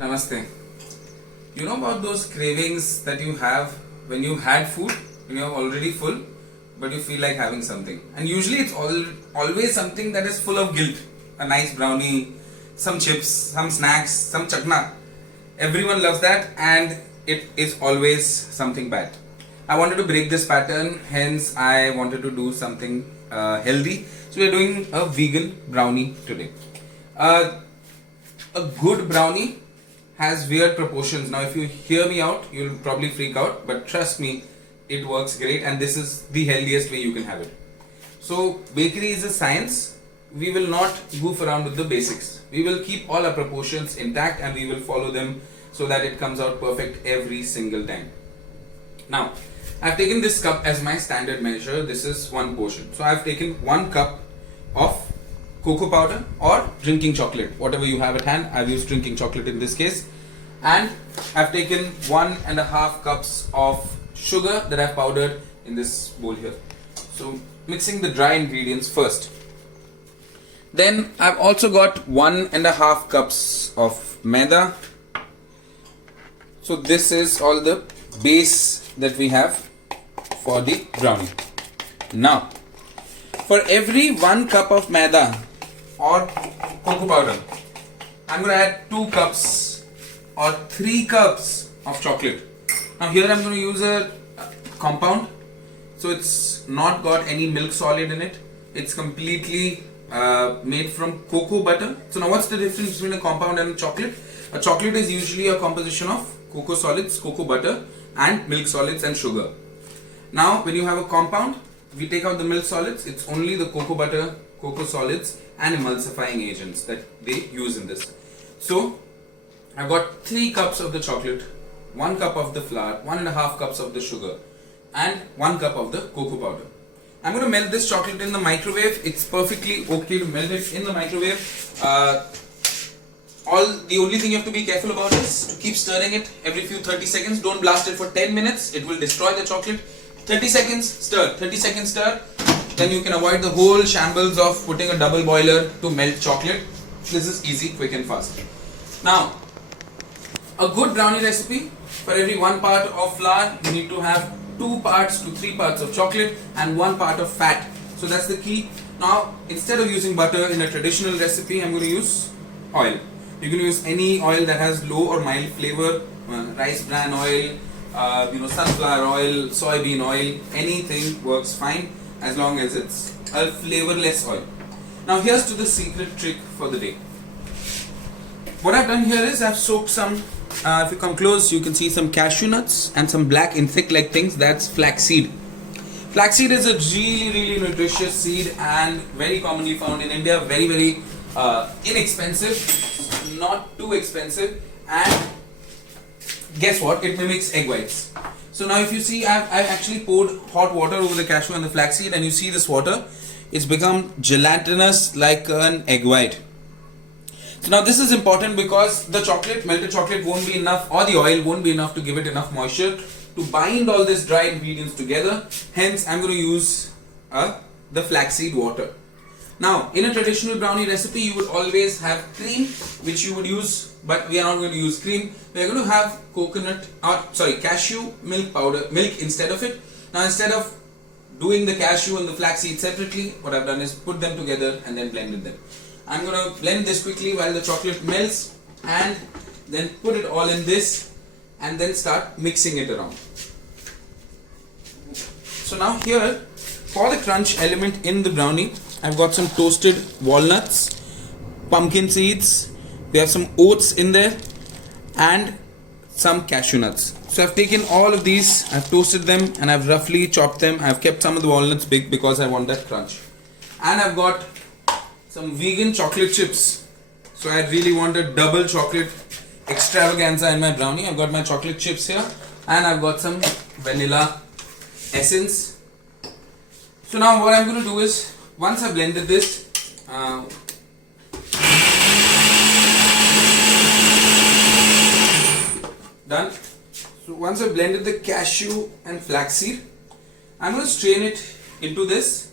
Namaste. You know about those cravings that you have when you had food, when you're already full, but you feel like having something. And usually it's always something that is full of guilt. A nice brownie, some chips, some snacks, some chakna. Everyone loves that and it is always something bad. I wanted to break this pattern, hence I wanted to do something healthy. So we are doing a vegan brownie today. A good brownie has weird proportions. Now if you hear me out, you'll probably freak out, but trust me, it works great and this is the healthiest way you can have it. So bakery is a science. We will not goof around with the basics. We will keep all our proportions intact and we will follow them so that it comes out perfect every single time. Now, I've taken this cup as my standard measure. This is one portion. So I've taken 1 cup of cocoa powder or drinking chocolate, whatever you have at hand. I've used drinking chocolate in this case, and I've taken 1.5 cups of sugar that I've powdered in this bowl here. So mixing the dry ingredients first. Then I've also got 1.5 cups of maida. So this is all the base that we have for the brownie. Now, for every 1 cup of maida or cocoa powder, I'm going to add 2 cups or 3 cups of chocolate. Now here I'm going to use a compound, so it's not got any milk solid in it. It's completely made from cocoa butter. So now what's the difference between a compound and a chocolate? A chocolate is usually a composition of cocoa solids, cocoa butter and milk solids and sugar. Now when you have a compound, we take out the milk solids, it's only the cocoa butter, cocoa solids and emulsifying agents that they use in this. So I've got 3 cups of the chocolate, 1 cup of the flour, 1.5 cups of the sugar and 1 cup of the cocoa powder. I'm going to melt this chocolate in the microwave. It's perfectly okay to melt it in the microwave. The only thing you have to be careful about is to keep stirring it every few 30 seconds. Don't blast it for 10 minutes. It will destroy the chocolate. 30 seconds stir, 30 seconds stir. Then you can avoid the whole shambles of putting a double boiler to melt chocolate. This is easy, quick and fast. Now, a good brownie recipe, for every 1 part of flour, you need to have 2 parts to 3 parts of chocolate and 1 part of fat. So that's the key. Now, instead of using butter in a traditional recipe, I'm going to use oil. You can use any oil that has low or mild flavor, rice bran oil, sunflower oil, soybean oil, anything works fine as long as it's a flavorless oil. Now here's to the secret trick for the day. What I've done here is I've soaked some, if you come close you can see some cashew nuts and some black insect like things, that's flaxseed. Flaxseed is a really nutritious seed and very commonly found in India, very inexpensive, not too expensive, and guess what, it mimics egg whites. So now if you see, I've actually poured hot water over the cashew and the flaxseed, and you see this water, it's become gelatinous like an egg white. So now this is important because the chocolate, melted chocolate won't be enough, or the oil won't be enough to give it enough moisture to bind all these dry ingredients together. Hence I'm going to use the flaxseed water. Now in a traditional brownie recipe you would always have cream, which you would use, but we are not going to use cream. We are going to have cashew milk powder, milk instead of it. Now instead of doing the cashew and the flaxseed separately, what I've done is put them together and then blended them. I'm going to blend this quickly while the chocolate melts and then put it all in this and then start mixing it around. So now here, for the crunch element in the brownie, I've got some toasted walnuts, pumpkin seeds, we have some oats in there and some cashew nuts. So I've taken all of these, I've toasted them and I've roughly chopped them. I've kept some of the walnuts big because I want that crunch. And I've got some vegan chocolate chips. So I really want a double chocolate extravaganza in my brownie. I've got my chocolate chips here and I've got some vanilla essence. So now what I'm going to do is, once I blended this, done. So once I blended the cashew and flaxseed, I'm going to strain it into this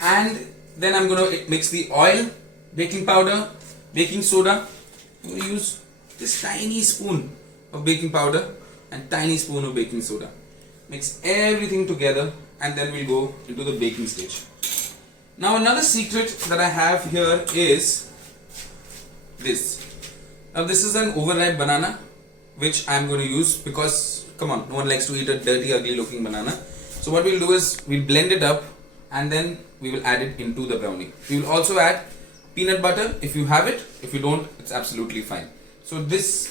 and then I'm going to mix the oil, baking powder, baking soda. I'm going to use this tiny spoon of baking powder and tiny spoon of baking soda. Mix everything together and then we'll go into the baking stage. Now another secret that I have here is this. Now this is an overripe banana which I'm going to use because, come on, no one likes to eat a dirty, ugly looking banana. So what we'll do is we'll blend it up and then we will add it into the brownie. We will also add peanut butter if you have it. If you don't, it's absolutely fine. So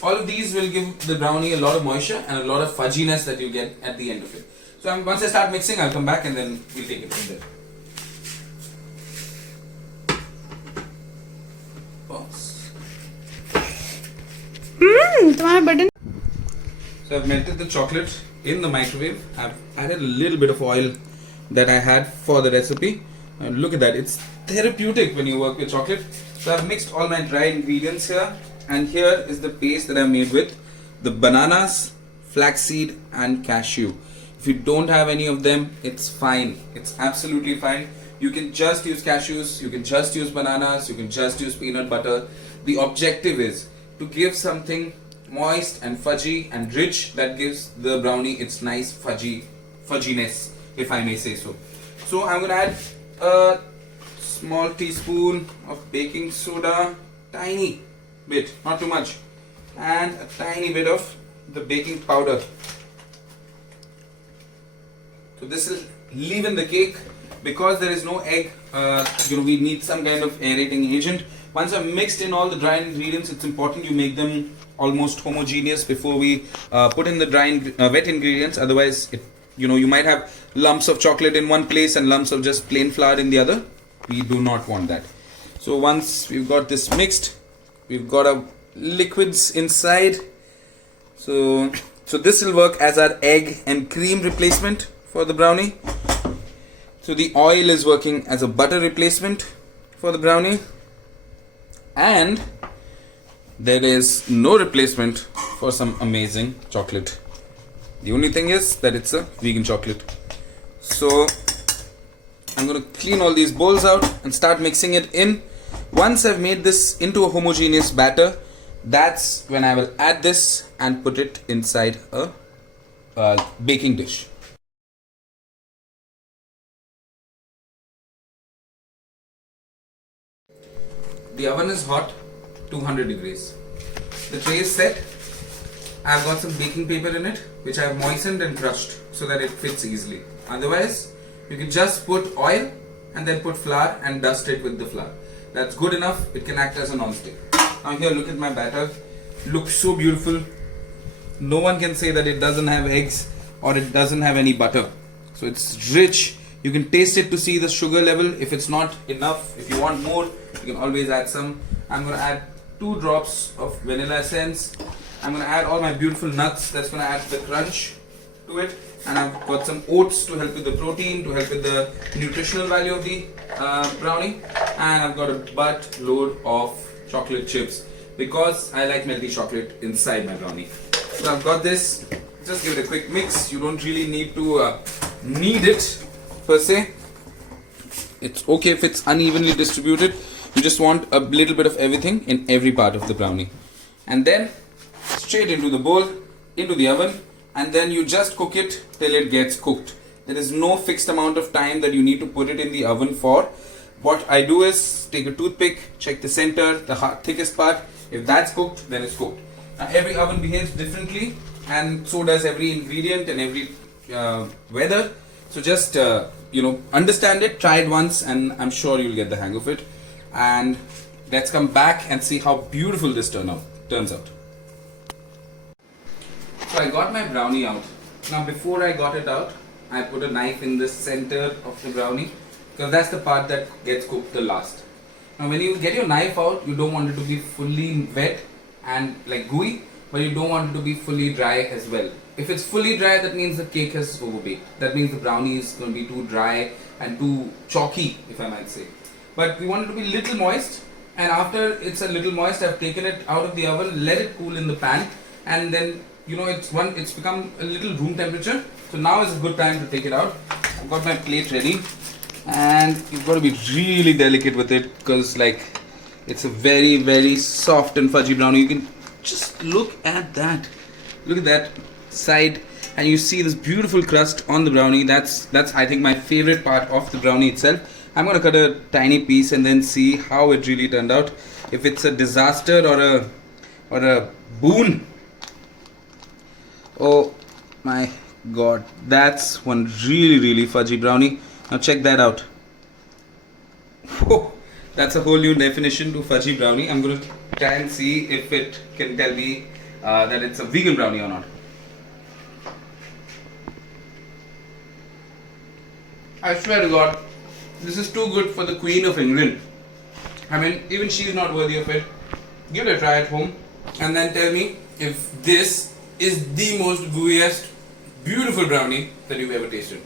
all of these will give the brownie a lot of moisture and a lot of fudginess that you get at the end of it. So once I start mixing, I'll come back and then we'll take it from there. So I've melted the chocolate in the microwave. I've added a little bit of oil that I had for the recipe. And look at that, it's therapeutic when you work with chocolate. So I've mixed all my dry ingredients here, and here is the paste that I made with the bananas, flaxseed and cashew. If you don't have any of them, it's fine. It's absolutely fine. You can just use cashews, you can just use bananas, you can just use peanut butter. The objective is to give something moist and fudgy and rich that gives the brownie its nice fudginess, if I may say so. So I'm going to add a small teaspoon of baking soda, tiny bit, not too much, and a tiny bit of the baking powder. So this will leaven the cake. Because there is no egg, we need some kind of aerating agent. Once I've mixed in all the dry ingredients, it's important you make them almost homogeneous before we put in the wet ingredients. Otherwise, you might have lumps of chocolate in one place and lumps of just plain flour in the other. We do not want that. So once we've got this mixed, we've got our liquids inside. So this will work as our egg and cream replacement for the brownie. So the oil is working as a butter replacement for the brownie, and there is no replacement for some amazing chocolate. The only thing is that it's a vegan chocolate. So I'm going to clean all these bowls out and start mixing it in. Once I've made this into a homogeneous batter, that's when I will add this and put it inside a baking dish. The oven is hot, 200 degrees. The tray is set. I've got some baking paper in it, which I have moistened and crushed so that it fits easily. Otherwise, you can just put oil and then put flour and dust it with the flour. That's good enough. It can act as a non-stick. Now here, look at my batter. Looks so beautiful. No one can say that it doesn't have eggs or it doesn't have any butter. So it's rich. You can taste it to see the sugar level. If it's not enough, if you want more, you can always add some. I'm going to add 2 drops of vanilla essence. I'm going to add all my beautiful nuts. That's going to add the crunch to it. And I've got some oats to help with the protein, to help with the nutritional value of the brownie. And I've got a buttload of chocolate chips because I like melty chocolate inside my brownie. So I've got this. Just give it a quick mix. You don't really need to knead it per se. It's okay if it's unevenly distributed. You just want a little bit of everything in every part of the brownie. And then straight into the bowl, into the oven, and then you just cook it till it gets cooked. There is no fixed amount of time that you need to put it in the oven for. What I do is take a toothpick, check the center, the thickest part. If that's cooked, then it's cooked. Now every oven behaves differently, and so does every ingredient and every weather. So just understand it, try it once, and I'm sure you'll get the hang of it. And let's come back and see how beautiful this turns out. So I got my brownie out. Now before I got it out, I put a knife in the center of the brownie because that's the part that gets cooked the last. Now when you get your knife out, you don't want it to be fully wet and like gooey, but you don't want it to be fully dry as well. If it's fully dry, that means the cake has overbaked. That means the brownie is going to be too dry and too chalky, if I might say. But we want it to be little moist, and after it's a little moist, I've taken it out of the oven, let it cool in the pan, and then it's become a little room temperature. So now is a good time to take it out. I've got my plate ready, and you've got to be really delicate with it because it's a very, very soft and fudgy brownie. You can Just look at that. Look at that side, and you see this beautiful crust on the brownie. That's I think my favorite part of the brownie itself. I'm gonna cut a tiny piece and then see how it really turned out. If it's a disaster or a boon. Oh my god, that's one really fudgy brownie. Now check that out. Whoa, that's a whole new definition to fudgy brownie. I'm gonna try and see if it can tell me that it's a vegan brownie or not. I swear to God, this is too good for the Queen of England. I mean, even she's not worthy of it. Give it a try at home and then tell me if this is the most gooeyest, beautiful brownie that you've ever tasted.